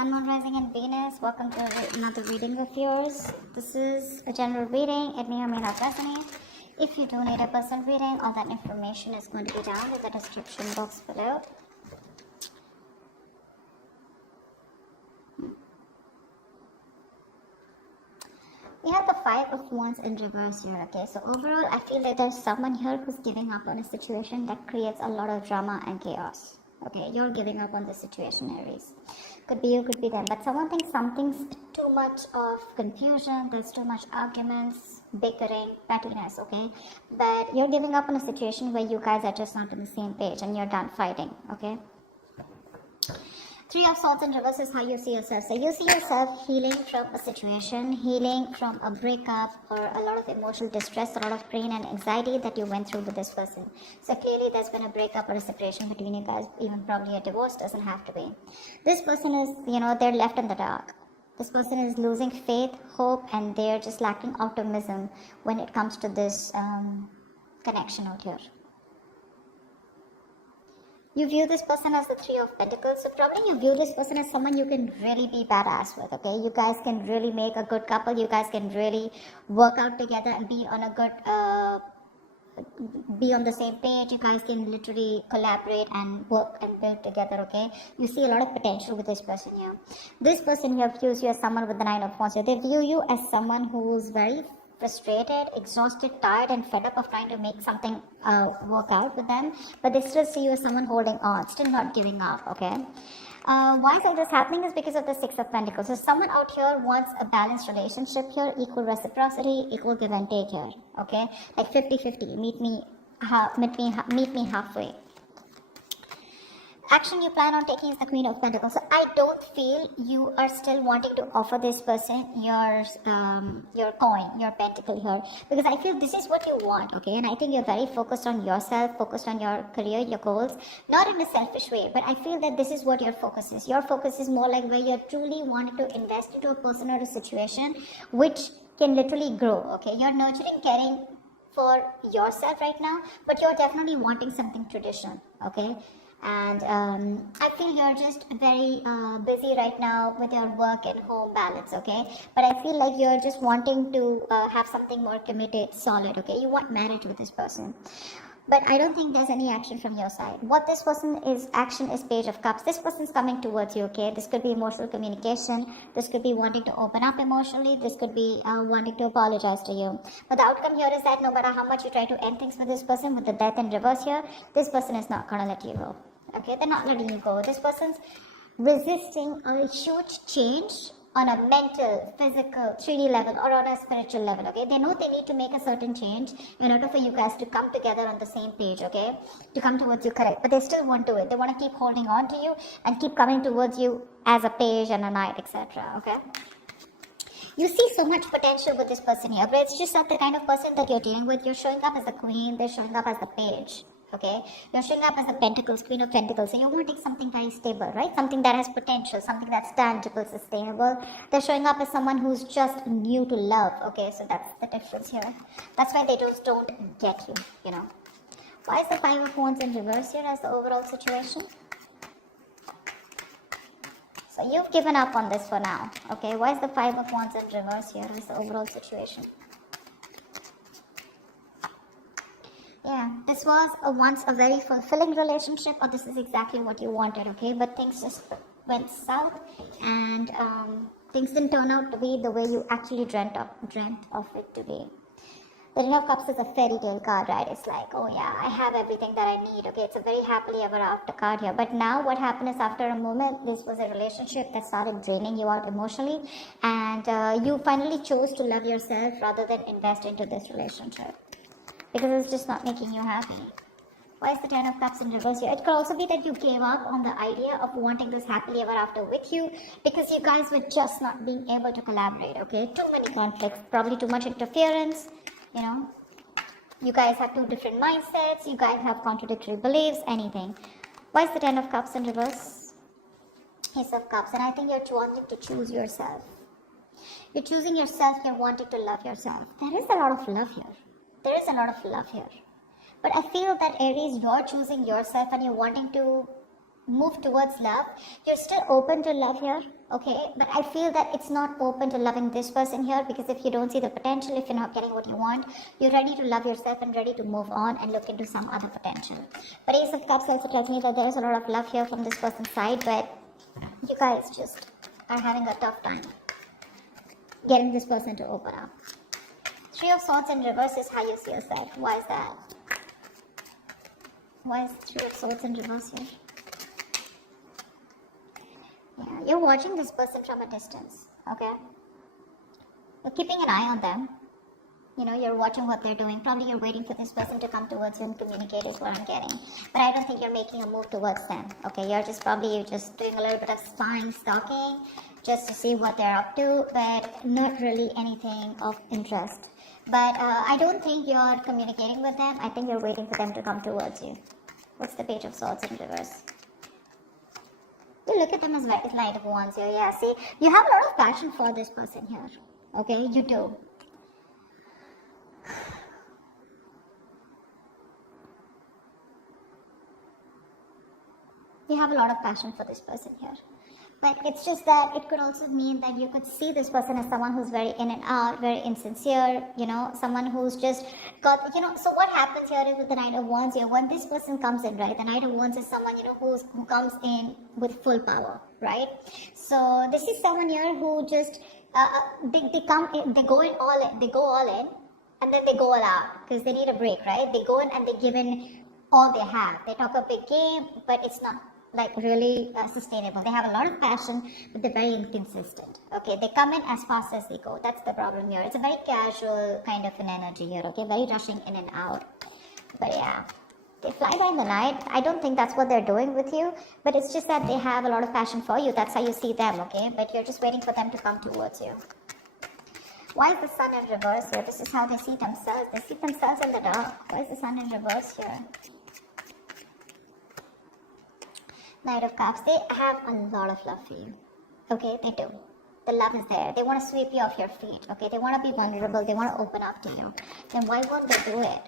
Sun, Moon, Rising and Venus. Welcome to another reading of yours. This is a general reading. It may or may not resonate. If you do need a personal reading, all that information is going to be down in the description box below. We have the Five of Wands in reverse here, okay? So overall, I feel that there's someone here who's giving up on a situation that creates a lot of drama and chaos. Okay, you're giving up on the situation, Aries. Could be you, could be them. But someone thinks something's too much of confusion, there's too much arguments, bickering, pettiness, okay? But you're giving up on a situation where you guys are just not on the same page and you're done fighting, okay? Three of Swords in reverse is how you see yourself. So you see yourself healing from a situation, healing from a breakup or a lot of emotional distress, a lot of pain and anxiety that you went through with this person. So clearly there's been a breakup or a separation between you guys, even probably a divorce, doesn't have to be. This person is, they're left in the dark. This person is losing faith, hope, and they're just lacking optimism when it comes to this connection out here. You view this person as the Three of Pentacles, so probably you view this person as someone you can really be badass with, okay? You guys can really make a good couple, you guys can really work out together and be on a good, be on the same page. You guys can literally collaborate and work and build together, okay? You see a lot of potential with this person here. This person here views you as someone with the Nine of Wands. So they view you as someone who's very frustrated, exhausted, tired and fed up of trying to make something work out with them, but they still see you as someone holding on, still not giving up, okay? Why is all this happening is because of the Six of Pentacles. So someone out here wants a balanced relationship here, equal reciprocity, equal give and take here, okay? Like 50-50, meet me halfway. Action you plan on taking is the Queen of Pentacles. So I don't feel you are still wanting to offer this person your coin, your pentacle here, because I feel this is what you want, okay? And I think you're very focused on yourself, focused on your career, your goals, not in a selfish way, but I feel that this is what your focus is. Your focus is more like where you're truly wanting to invest into a person or a situation which can literally grow, okay? You're nurturing, caring for yourself right now, but you're definitely wanting something traditional, okay? And I feel you're just very busy right now with your work and home balance, okay? But I feel like you're just wanting to have something more committed, solid, okay? You want marriage with this person. But I don't think there's any action from your side. What this person is, action is Page of Cups. This person's coming towards you, okay? This could be emotional communication. This could be wanting to open up emotionally. This could be wanting to apologize to you. But the outcome here is that no matter how much you try to end things with this person, with the Death in reverse here, this person is not going to let you go. Okay, they're not letting you go. This person's resisting a huge change on a mental, physical, 3D level or on a spiritual level, okay? They know they need to make a certain change in order for you guys to come together on the same page, okay? To come towards you, correct. But they still want to it. They want to keep holding on to you and keep coming towards you as a page and a knight, etc., okay? You see so much potential with this person here, but it's just not the kind of person that you're dealing with. You're showing up as the queen, they're showing up as the page. Okay, you're showing up as the Pentacles, Queen of Pentacles, so you're wanting something very stable, right? Something that has potential, something that's tangible, sustainable. They're showing up as someone who's just new to love, okay? So that's the difference here. That's why they just don't get you, you know. Why is the Five of Wands in reverse here as the overall situation? So you've given up on this for now, okay? Why is the Five of Wands in reverse here as the overall situation? Yeah, this was once a very fulfilling relationship, or this is exactly what you wanted, okay? But things just went south, and things didn't turn out to be the way you actually dreamt of it to be. The Ten of Cups is a fairy tale card, right? It's like, oh yeah, I have everything that I need, okay? It's a very happily ever after card here. But now what happened is, after a moment, this was a relationship that started draining you out emotionally, and you finally chose to love yourself rather than invest into this relationship, because it's just not making you happy. Why is the Ten of Cups in reverse here? It could also be that you gave up on the idea of wanting this happily ever after with you, because you guys were just not being able to collaborate, okay? Too many conflicts, probably too much interference, you know? You guys have two different mindsets, you guys have contradictory beliefs, anything. Why is the Ten of Cups in reverse? Ace of Cups, and I think you're wanting to choose yourself. You're choosing yourself, you're wanting to love yourself. There is a lot of love here. There is a lot of love here. But I feel that, Aries, you're choosing yourself and you're wanting to move towards love. You're still open to love here, okay? But I feel that it's not open to loving this person here, because if you don't see the potential, if you're not getting what you want, you're ready to love yourself and ready to move on and look into some other potential. But Ace of Cups also tells me that there is a lot of love here from this person's side, but you guys just are having a tough time getting this person to open up. Three of Swords in reverse is how you see yourself. Why is that? Why is Three of Swords in reverse here? Yeah, you're watching this person from a distance, okay? You're keeping an eye on them. You know, you're watching what they're doing. Probably you're waiting for this person to come towards you and communicate is what I'm getting. But I don't think you're making a move towards them, okay? You're just doing a little bit of spying, stalking, just to see what they're up to, but not really anything of interest. But I don't think you're communicating with them. I think you're waiting for them to come towards you. What's the Page of Swords in reverse? You look at them as Knight of Wands here. Yeah, see, you have a lot of passion for this person here. Okay, you do. You have a lot of passion for this person here. But it's just that it could also mean that you could see this person as someone who's very in and out, very insincere, you know, someone who's just got, you know, so what happens here is with the Knight of Wands here, when this person comes in, right, the Knight of Wands is someone, you know, who comes in with full power, right? So this is someone here who just, they come in, they go all in, and then they go all out, because they need a break, right? They go in and they give in all they have. They talk a big game, but it's not like really sustainable. They have a lot of passion, but they're very inconsistent. Okay, they come in as fast as they go. That's the problem here. It's a very casual kind of an energy here, okay, very rushing in and out. But yeah, they fly by in the night. I don't think that's what they're doing with you, but it's just that they have a lot of passion for you. That's how you see them, okay, but you're just waiting for them to come towards you. Why is the Sun in reverse here? This is how they see themselves. They see themselves in the dark. Why is the Sun in reverse here? Knight of Cups, they have a lot of love for you. Okay, they do. The love is there. They want to sweep you off your feet. Okay, they want to be vulnerable. They want to open up to you. Then why won't they do it?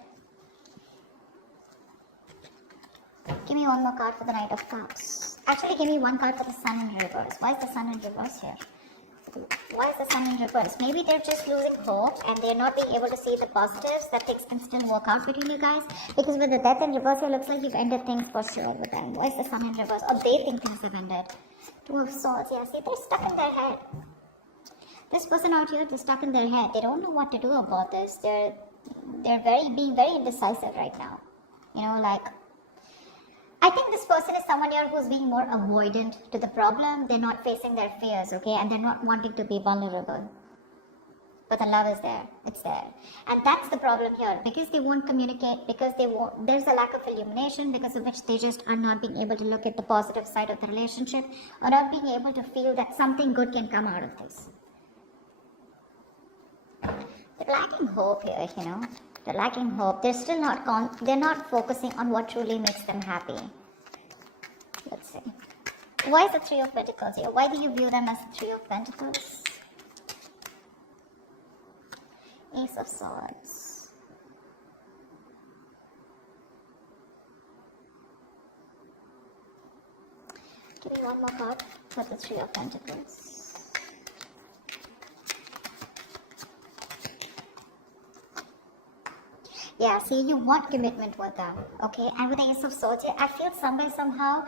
Give me one more card for the Knight of Cups. Actually, give me one card for the Sun in reverse. Why is the Sun in reverse here? Why is the Sun in reverse? Maybe they're just losing hope and they're not being able to see the positives that things can still work out between you guys. Because with the Death in reverse, it looks like you've ended things for sure with them. Why is the Sun in reverse? Or they think things have ended. Two of Swords, yeah, see, they're stuck in their head. This person out here, they're stuck in their head. They don't know what to do about this. They're being very indecisive right now. You know, like, I think this person is someone here who's being more avoidant to the problem. They're not facing their fears, okay? And they're not wanting to be vulnerable. But the love is there. It's there. And that's the problem here. Because they won't communicate, because there's a lack of illumination, because of which they just are not being able to look at the positive side of the relationship, or not being able to feel that something good can come out of this. They're lacking hope here, you know? They're lacking hope. They're still not they're not focusing on what truly makes them happy. Let's see. Why is the Three of Pentacles here? Why do you view them as the Three of Pentacles? Ace of Swords. Give me one more card for the Three of Pentacles. Yeah, see, you want commitment with them, okay? And with the Ace of Swords here, I feel somehow,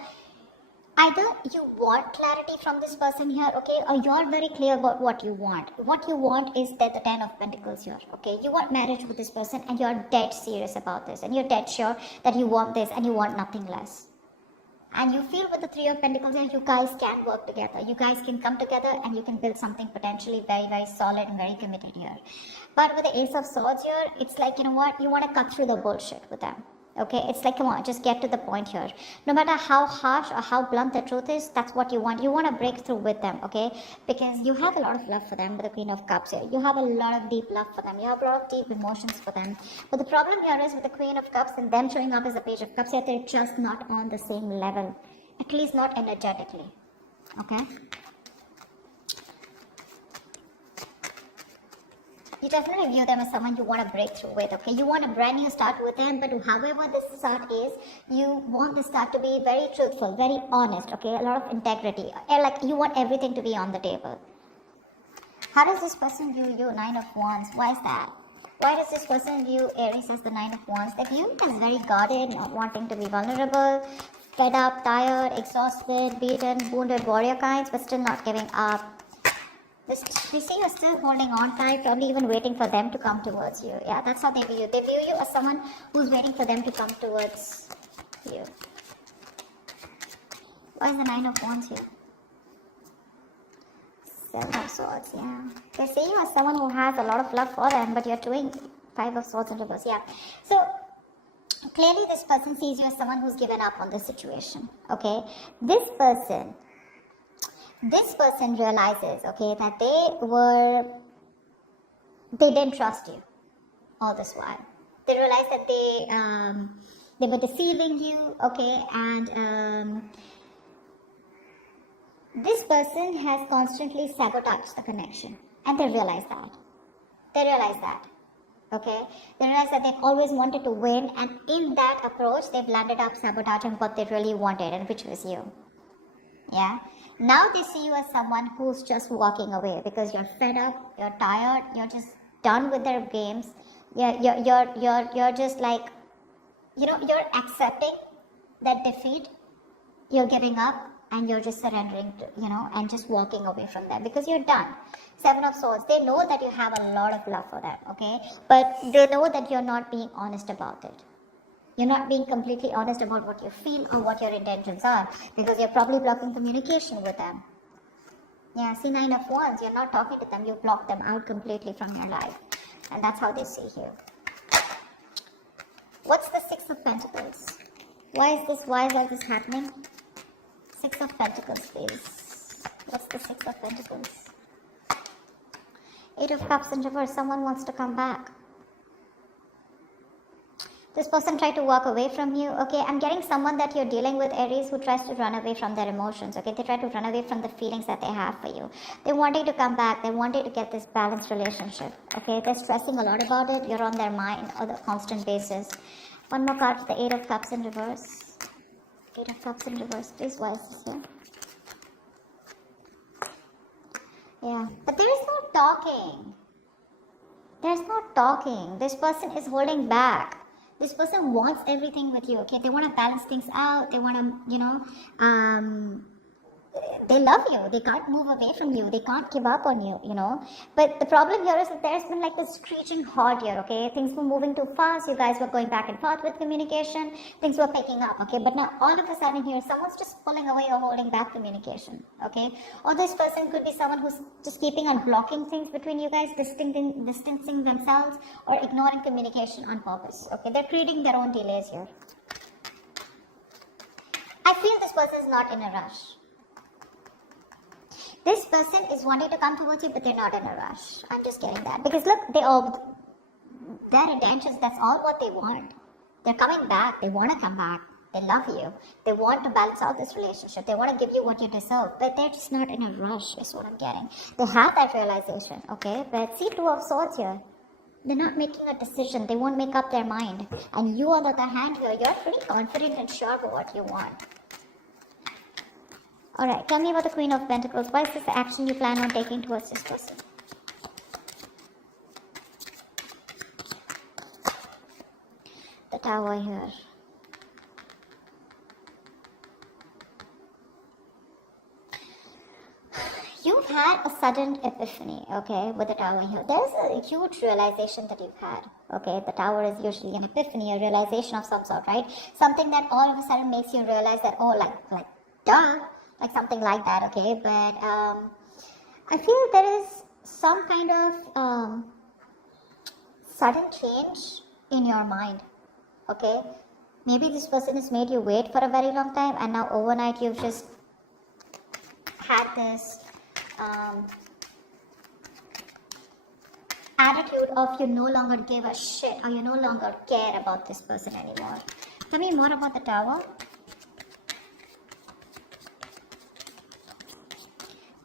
either you want clarity from this person here, okay? Or you're very clear about what you want. What you want is the Ten of Pentacles here, okay? You want marriage with this person and you're dead serious about this. And you're dead sure that you want this and you want nothing less. And you feel with the Three of Pentacles here, you guys can work together. You guys can come together and you can build something potentially very, very solid and very committed here. But with the Ace of Swords here, it's like, you know what? You want to cut through the bullshit with them. Okay, it's like, come on, just get to the point here. No matter how harsh or how blunt the truth is, that's what you want. You want to break through with them, okay? Because you have a lot of love for them with the Queen of Cups here. You have a lot of deep love for them. You have a lot of deep emotions for them. But the problem here is with the Queen of Cups and them showing up as the Page of Cups here, they're just not on the same level. At least not energetically, okay? You definitely view them as someone you want to break through with, okay? You want a brand new start with them, but however this start is, you want the start to be very truthful, very honest, okay? A lot of integrity. Like, you want everything to be on the table. How does this person view you? Nine of Wands. Why is that? Why does this person view Aries as the Nine of Wands? They view you as very guarded, not wanting to be vulnerable, fed up, tired, exhausted, beaten, wounded warrior kinds, but still not giving up. We see you're still holding on tight, probably even waiting for them to come towards you. Yeah, that's how they view you. They view you as someone who's waiting for them to come towards you. Why is the Nine of Wands here? Seven of Swords, yeah. They see you as someone who has a lot of love for them, but you're doing Five of Swords in reverse, yeah. So, clearly this person sees you as someone who's given up on the situation, okay? This person realizes, okay, that they didn't trust you all this while. They realized that they were deceiving you, okay, and this person has constantly sabotaged the connection, and they realize that. Okay, they realize that they've always wanted to win, and in that approach, they've landed up sabotaging what they really wanted, and which was you. Yeah. Now they see you as someone who's just walking away because you're fed up, you're tired, you're just done with their games. You're just like, you know, you're accepting that defeat, you're giving up, and you're just surrendering to, you know, and just walking away from them because you're done. Seven of Swords, they know that you have a lot of love for them, okay? But they know that you're not being honest about it. You're not being completely honest about what you feel or what your intentions are because you're probably blocking communication with them. Yeah, see, Nine of Wands, you're not talking to them, you block them out completely from your life. And that's how they see you. What's the Six of Pentacles? Why is all this happening? Six of Pentacles, please. What's the Six of Pentacles? Eight of Cups in reverse, someone wants to come back. This person tried to walk away from you, okay? I'm getting someone that you're dealing with, Aries, who tries to run away from their emotions, okay? They try to run away from the feelings that they have for you. They want you to come back. They want you to get this balanced relationship, okay? They're stressing a lot about it. You're on their mind on a constant basis. One more card for the Eight of Cups in reverse. Eight of Cups in reverse, please. Why is this here? Yeah, but there is no talking. There's no talking. This person is holding back. This person wants everything with you, okay? They want to balance things out. They want to, you know, they love you. They can't move away from you. They can't give up on you, you know. But the problem here is that there's been like this screeching halt here, okay? Things were moving too fast. You guys were going back and forth with communication. Things were picking up, okay? But now all of a sudden here, someone's just pulling away or holding back communication, okay? Or this person could be someone who's just keeping on blocking things between you guys, distancing themselves or ignoring communication on purpose, okay? They're creating their own delays here. I feel this person is not in a rush. This person is wanting to come towards you, but they're not in a rush. I'm just getting that. Because look, their intentions, that's all what they want. They're coming back. They want to come back. They love you. They want to balance out this relationship. They want to give you what you deserve. But they're just not in a rush, is what I'm getting. They have that realization, okay? But see, Two of Swords here. They're not making a decision. They won't make up their mind. And you, on the other hand here, you're pretty confident and sure about what you want. Alright, tell me about the Queen of Pentacles. What is this action you plan on taking towards this person? The Tower here. You've had a sudden epiphany, okay, with the Tower here. There's a huge realization that you've had, okay? The Tower is usually an epiphany, a realization of some sort, right? Something that all of a sudden makes you realize that, oh, like, duh! Like something like that, okay? But I feel there is some kind of sudden change in your mind, okay? Maybe this person has made you wait for a very long time, and now overnight you've just had this attitude of you no longer give a shit, or you no longer care about this person anymore. Tell me more about the Tower.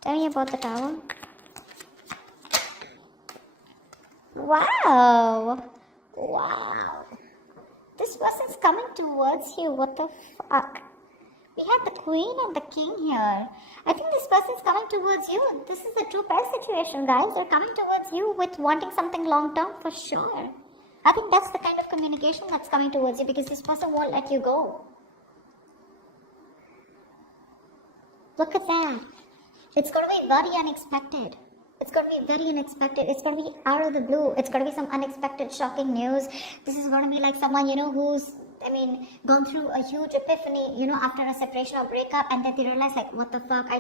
Tell me about the Tower. Wow. Wow. This person's coming towards you. What the fuck? We have the queen and the king here. I think this person's coming towards you. This is a true pair situation, guys. They're coming towards you with wanting something long term for sure. I think that's the kind of communication that's coming towards you because this person won't let you go. Look at that. It's going to be very unexpected. It's going to be very unexpected. It's going to be out of the blue. It's going to be some unexpected, shocking news. This is going to be like someone, who's, gone through a huge epiphany, after a separation or breakup, and then they realize, like, what the fuck,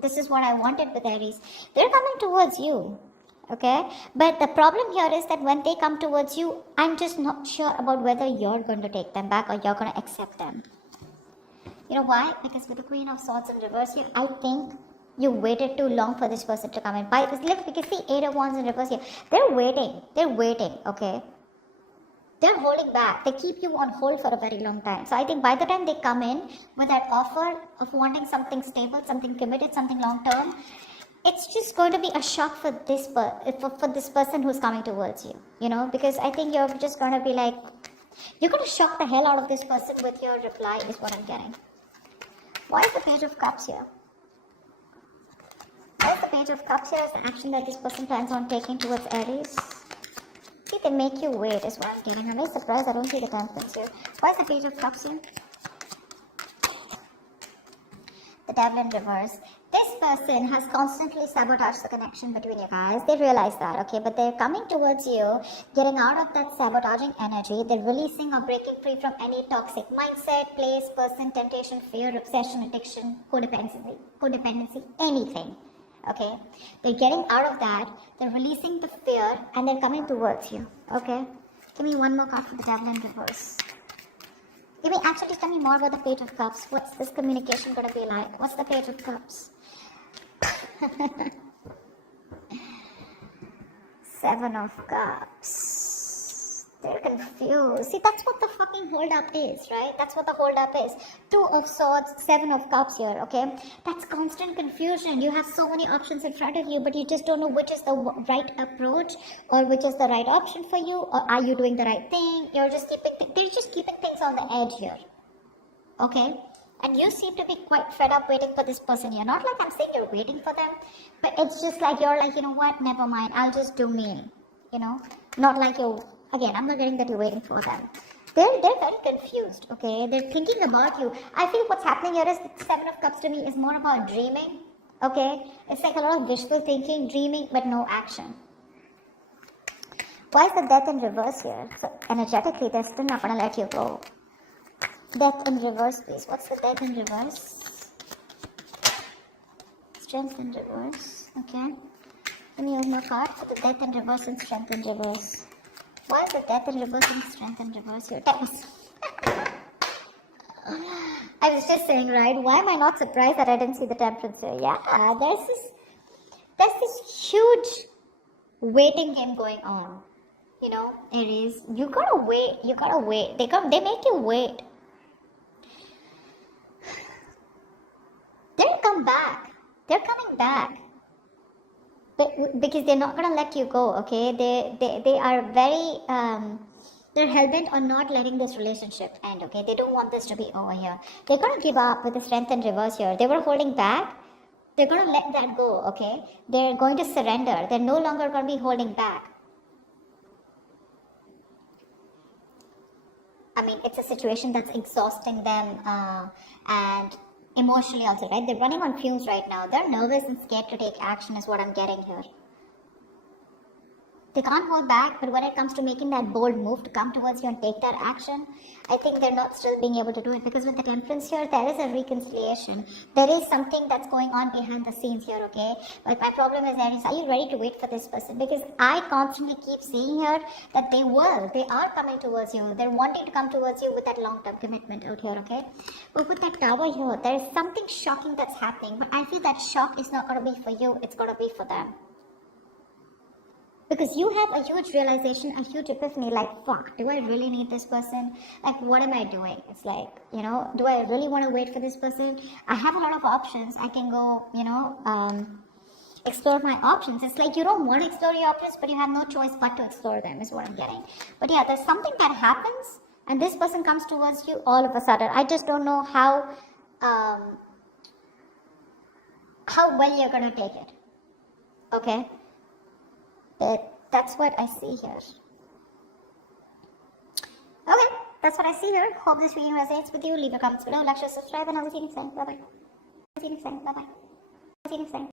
this is what I wanted with Aries. They're coming towards you, okay? But the problem here is that when they come towards you, I'm just not sure about whether you're going to take them back or you're going to accept them. You know why? Because with the Queen of Swords in reverse here, I think you waited too long for this person to come in. Because the Eight of Wands in reverse here, they're waiting, okay? They're holding back. They keep you on hold for a very long time. So I think by the time they come in with that offer of wanting something stable, something committed, something long term, it's just going to be a shock for this person who's coming towards you. Because I think you're just going to be like, you're going to shock the hell out of this person with your reply is what I'm getting. Why is the Page of Cups here? Why is the Page of Cups here? Is the action that this person plans on taking towards Aries? See, they make you wait is what I'm getting. I'm very surprised I don't see the Temperance here. Why is the Page of Cups here? The Devil in reverse. This person has constantly sabotaged the connection between you guys. They realize that, okay? But they're coming towards you, getting out of that sabotaging energy. They're releasing or breaking free from any toxic mindset, place, person, temptation, fear, obsession, addiction, codependency, anything. Okay, they're getting out of that, they're releasing the fear, and they're coming towards you. Okay, give me one more card for the Devil in reverse. Actually tell me more about the Page of Cups. What's this communication gonna be like? What's the Page of Cups? Seven of Cups. They're confused. See, that's what the fucking hold up is, right? That's what the hold up is. Two of Swords, Seven of Cups here, okay? That's constant confusion. You have so many options in front of you, but you just don't know which is the right approach or which is the right option for you, or are you doing the right thing? They're just keeping things on the edge here, okay? And you seem to be quite fed up waiting for this person here. Not like I'm saying you're waiting for them, but it's just like you're like, you know what, never mind, I'll just do me, Not like you're, again, I'm not getting that you're waiting for them. They're very confused, okay? They're thinking about you. I feel what's happening here is the Seven of Cups to me is more about dreaming, okay? It's like a lot of wishful thinking, dreaming, but no action. Why is the Death in reverse here? So energetically, they're still not going to let you go. Death in reverse, please. What's the Death in reverse? Strength in reverse, okay? Give me one more card for the Death in reverse and Strength in reverse. Why is the Death in reverse and Strength in reverse here? Tell us. I was just saying, right? Why am I not surprised that I didn't see the Temperance here? Yeah, there's this huge waiting game going on. Aries, you gotta wait. They make you wait. They'll come back. They're coming back. Because they're not going to let you go, okay? They are very, they're hell-bent on not letting this relationship end, okay? They don't want this to be over here. They're going to give up with the Strength in reverse here. They were holding back. They're going to let that go, okay? They're going to surrender. They're no longer going to be holding back. It's a situation that's exhausting them, and emotionally also, right? They're running on fumes right now. They're nervous and scared to take action is what I'm getting here. They can't hold back, but when it comes to making that bold move to come towards you and take that action, I think they're not still being able to do it, because with the Temperance here, there is a reconciliation. There is something that's going on behind the scenes here, okay? But my problem is, Aries, are you ready to wait for this person? Because I constantly keep seeing here that they are coming towards you. They're wanting to come towards you with that long-term commitment out here, okay? But with that Tower here, there's something shocking that's happening, but I feel that shock is not going to be for you, it's going to be for them. Because you have a huge realization, a huge epiphany, like, fuck, do I really need this person? Like, what am I doing? It's like, do I really want to wait for this person? I have a lot of options. I can go, explore my options. It's like you don't want to explore your options, but you have no choice but to explore them, is what I'm getting. But yeah, there's something that happens, and this person comes towards you all of a sudden. I just don't know how well you're going to take it. Okay? That's what I see here. Okay, that's what I see here. Hope this reading resonates with you. Leave your comments below, like, share, subscribe, and I'll see you next time. Bye-bye. See you next time. Bye-bye. See you next time.